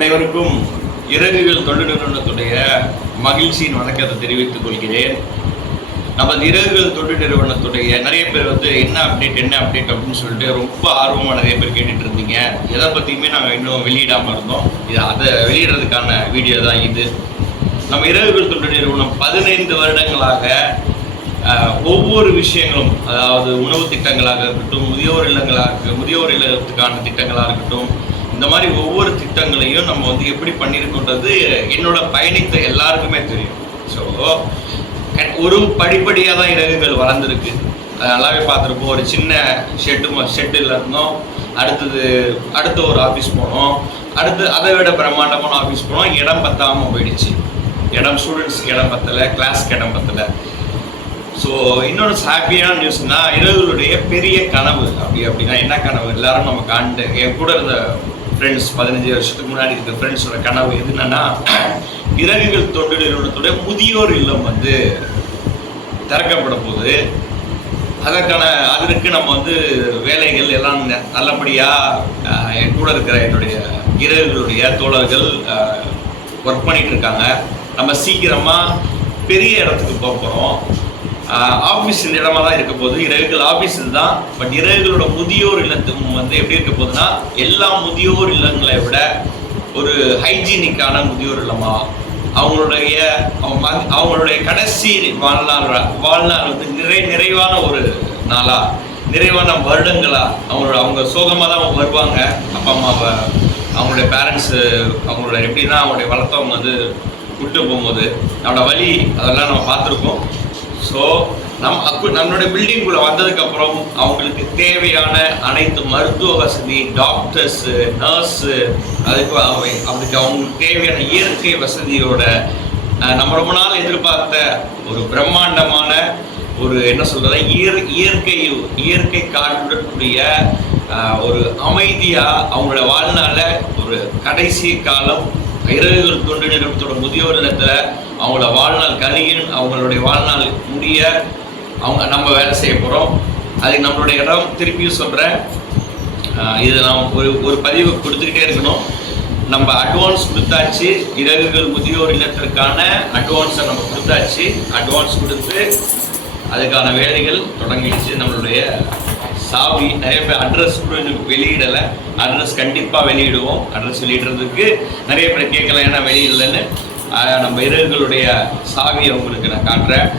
அனைவருக்கும் இறகுகள் தொண்டு நிறுவனத்துடைய மகிழ்ச்சியின் வணக்கத்தை தெரிவித்துக் கொள்கிறேன். நமது இறகுகள் தொண்டு நிறுவனத்துடைய நிறைய பேர் வந்து என்ன அப்டேட் என்ன அப்டேட் அப்படின்னு சொல்லிட்டு ரொம்ப ஆர்வமாக நிறைய பேர் கேட்டுட்டு இருந்தீங்க. எதை பற்றியுமே நாங்கள் இன்னும் வெளியிடாமல் இருந்தோம். இது அதை வெளியிடுறதுக்கான வீடியோ தான் இது. நம்ம இறகுகள் தொண்டு நிறுவனம் பதினைந்து வருடங்களாக ஒவ்வொரு விஷயங்களும் அதாவது உணவு திட்டங்களாக இருக்கட்டும் முதியோர் இல்லங்களாக முதியோர் இல்லத்துக்கான திட்டங்களாக இருக்கட்டும் இந்த மாதிரி ஒவ்வொரு திட்டங்களையும் நம்ம வந்து எப்படி பண்ணியிருக்கோன்றது என்னோட பயணித்த எல்லாருக்குமே தெரியும். ஸோ ஒரு படிப்படியாக தான் இறகுகள் வளர்ந்துருக்கு. அது நல்லாவே பார்த்துருப்போம். ஒரு சின்ன ஷெட்டு ஷெட்டில் இருந்தோம். அடுத்தது அடுத்த ஒரு ஆஃபீஸ் போனோம். அடுத்து அதை விட பிரம்மாண்டமான ஆஃபீஸ் போனோம். இடம் பத்தாமல் போயிடுச்சு. இடம் ஸ்டூடெண்ட்ஸ்க்கு இடம் பத்தலை கிளாஸ்க்கு இடம் பத்தலை. ஸோ இன்னொரு ஹாப்பியான நியூஸ்னால் இரவுகளுடைய பெரிய கனவு. அப்படி அப்படின்னா என்ன கனவு? எல்லாரும் நம்ம காண்டு என் கூட இருந்த ஃப்ரெண்ட்ஸ் பதினஞ்சு வருஷத்துக்கு முன்னாடி இருக்க ஃப்ரெண்ட்ஸோட கனவு என்னன்னா இறகுகள் தொண்டு நிறுவனத்துடைய முதியோர் இல்லம் வந்து திறக்கப்பட போகுது. அதற்கான அதற்கு நம்ம வந்து வேலைகள் எல்லாம் ந- என் கூட இருக்கிற என்னுடைய இறகுகளுடைய தோழர்கள் ஒர்க் பண்ணிகிட்டு இருக்காங்க. நம்ம சீக்கிரமாக பெரிய இடத்துக்கு போக போகிறோம் ஆஃபீஸ் இந்த இடமா தான் இருக்க போகுது. இரவுகள் ஆஃபீஸ் தான். பட் இரவுகளோட முதியோர் இல்லத்தும் வந்து எப்படி இருக்க போகுதுன்னா எல்லா முதியோர் இல்லங்களை விட ஒரு ஹைஜீனிக்கான முதியோர் இல்லமா அவங்களுடைய அவங்க அவங்களுடைய கடைசி வாழ்நாள் வாழ்நாள் வந்து நிறை நிறைவான ஒரு நாளா நிறைவான வருடங்களா அவங்களோட அவங்க சோகமாக தான் வருவாங்க. அப்பா அம்மாவை அவங்களுடைய பேரண்ட்ஸு அவங்களோட எப்படின்னா அவங்களுடைய வளர்த்தவங்க வந்து விட்டு போகும்போது அவனோட வழி அதெல்லாம் நம்ம பார்த்துருக்கோம் ஸோ நம் அப்போ நம்மளுடைய பில்டிங்குள்ளே வந்ததுக்கப்புறம் அவங்களுக்கு தேவையான அனைத்து மருத்துவ வசதி டாக்டர்ஸு நர்ஸு அதுக்கு அவை அதுக்கு அவங்களுக்கு தேவையான இயற்கை வசதியோட நம்ம ரொம்ப நாள் எதிர்பார்த்த ஒரு பிரம்மாண்டமான ஒரு என்ன சொல்கிறது இயற் இயற்கை இயற்கை காற்றுடன் கூடிய ஒரு அமைதியாக அவங்களோட வாழ்நாள ஒரு கடைசி காலம் இரவுகள் தொண்டு நிறுவனத்தோட முதியோர் இல்லத்தில் அவங்களோட வாழ்நாள் கழியின் அவங்களுடைய வாழ்நாள் முடிய அவங்க நம்ம வேலை செய்ய போகிறோம் அதுக்கு நம்மளுடைய இடம் திருப்பியும் சொல்கிறேன் இது நாம் ஒரு ஒரு பதிவு கொடுத்துக்கிட்டே இருக்கணும். நம்ம அட்வான்ஸ் கொடுத்தாச்சு. இரவுகள் முதியோர் இல்லத்திற்கான அட்வான்ஸை நம்ம கொடுத்தாச்சு. அட்வான்ஸ் கொடுத்து அதுக்கான வேலைகள் தொடங்கிடுச்சு நம்மளுடைய சாவி நிறைய பேர் அட்ரஸ் கூட இன்னும் வெளியிடலை. அட்ரஸ் கண்டிப்பாக வெளியிடுவோம். அட்ரஸ் வெளியிடுறதுக்கு நிறைய பேர் கேட்கல ஏன்னா வெளியிடலைன்னு. நம்ம இரவுகளுடைய சாவியை உங்களுக்கு நான் காட்டுறேன்.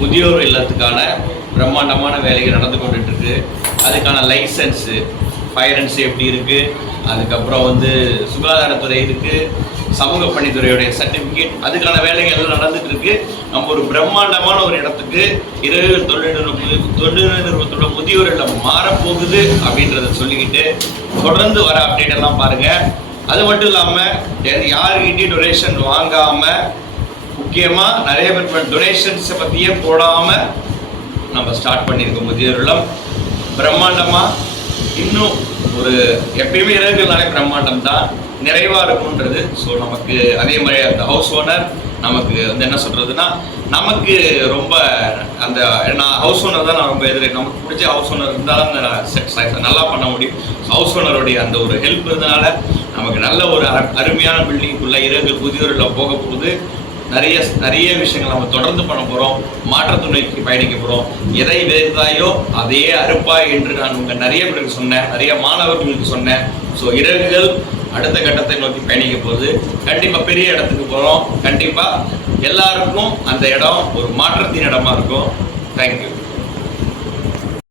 முதியோர் இல்லத்துக்கான பிரம்மாண்டமான வேலைகள் நடந்து கொண்டுட்டுருக்கு. அதுக்கான லைசன்ஸு ஃபயர் அண்ட் சேஃப்டி அதுக்கப்புறம் வந்து சுகாதாரத்துறை இருக்குது சமூக பணித்துறையுடைய சர்டிஃபிகேட் அதுக்கான வேலைகள் எல்லாம் நடந்துட்டு இருக்கு நம்ம ஒரு பிரம்மாண்டமான ஒரு இடத்துக்கு இரவு தொழில்நுட்பம் தொழில் நிறுவனத்தோட முதியோர் இல்லம் மாறப்போகுது அப்படின்றத சொல்லிக்கிட்டு தொடர்ந்து வர அப்டேட் எல்லாம் பாருங்க. அது மட்டும் இல்லாமல் யாருக்கிட்டையும் டொனேஷன் வாங்காமல் முக்கியமாக நிறைய பேர் டொனேஷன்ஸை பற்றியே போடாமல் நம்ம ஸ்டார்ட் பண்ணியிருக்கோம் முதியோர் இல்லம் பிரம்மாண்டமாக இன்னும் ஒரு எப்பயுமே இரவுகள்னாலே பிரம்மாண்டம் தான் நிறைவாக இருக்கும்ன்றது. ஸோ நமக்கு அதே மாதிரி அந்த ஹவுஸ் ஓனர் நமக்கு வந்து என்ன சொல்கிறதுனா நமக்கு ரொம்ப அந்த நான் ஹவுஸ் ஓனர் தான் நான் ரொம்ப எதிரே. நமக்கு பிடிச்ச ஹவுஸ் ஓனர் இருந்தால் தான் நான் செட் நல்லா பண்ண முடியும். ஹவுஸ் ஓனருடைய அந்த ஒரு ஹெல்ப் இருந்தனால நமக்கு நல்ல ஒரு அரு- அருமையான பில்டிங்குள்ள இரவுகள் முதியோரில் போக போகுது. நிறைய நிறைய விஷயங்கள் நம்ம தொடர்ந்து பண்ண போகிறோம் மாற்றத்துணைக்கு பயணிக்க போகிறோம் எதை விதைத்தாயோ அதையே அறுப்பாய் என்று நான் உங்கள் நிறைய பேருக்கு சொன்னேன். நிறைய மாணவர்களுக்கு சொன்னேன். ஸோ இரவுகள் அடுத்த கட்டத்தை நோக்கி பயணிக்க போகுது கண்டிப்பாக பெரிய இடத்துக்கு போகிறோம் கண்டிப்பாக எல்லாருக்கும் அந்த இடம் ஒரு மாற்றத்தின் இடமா இருக்கும். தேங்க்யூ